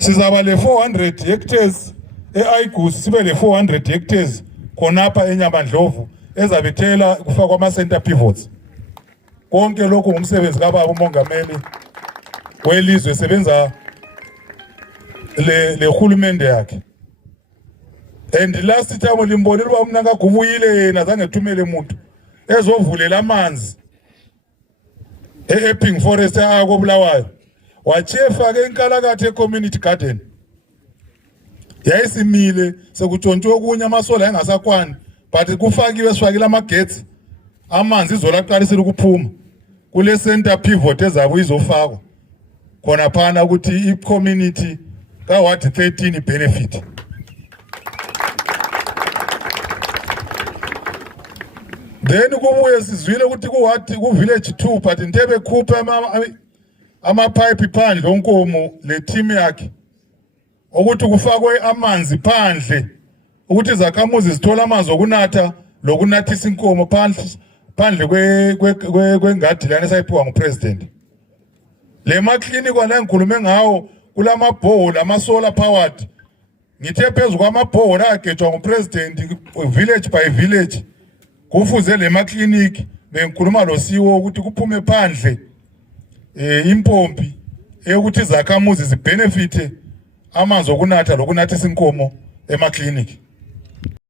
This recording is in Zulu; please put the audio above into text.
Sizaba le 400 hectares eAigus sibe le 400 hectares khonapha eNyamandlovu ezabithela kufakwa ama center pivots. Konke lokho ngumsebenzi kababa umongameli welizwe sebenza le hulumende yakhe. And last time limbonile uba umna ngagubuyile yena zange thumele umuntu ezovulela amanzi ePing Forest akobulawayo wachefa ke inkalakathe community garden yayisimile sekutshontshwe okunye amasola engasakwani but kufakiwe sifakile amagetsi amanzi izolaqalisela ukuphuma kule center pivot ezabo izofakwa khona phana ukuthi i-community ka what 13 benefit. Then kubuye sizwile ukuthi kuwathi ku village 2 but Ntebe khupha ama pipe phandle onkomo le team yakhe ukuthi kufakwe amanzi phandle ukuthi izakhamuzi zithola amanzi okunatha lokunathisa inkomo phandle kwengadi lana esayiphiwa ngupresident. Le maclinic kwana engikhulume ngawo kulama bhole ama solar powered ngithe phezulu kwama bhole agejwa ngupresident village by village kufuze le maclinic bengikhuluma lo siwo ukuthi kuphume phandle impompi ukuthi izakhamuzi zibenefite amanzi okunatha lokunathisa inkomo emaclinic.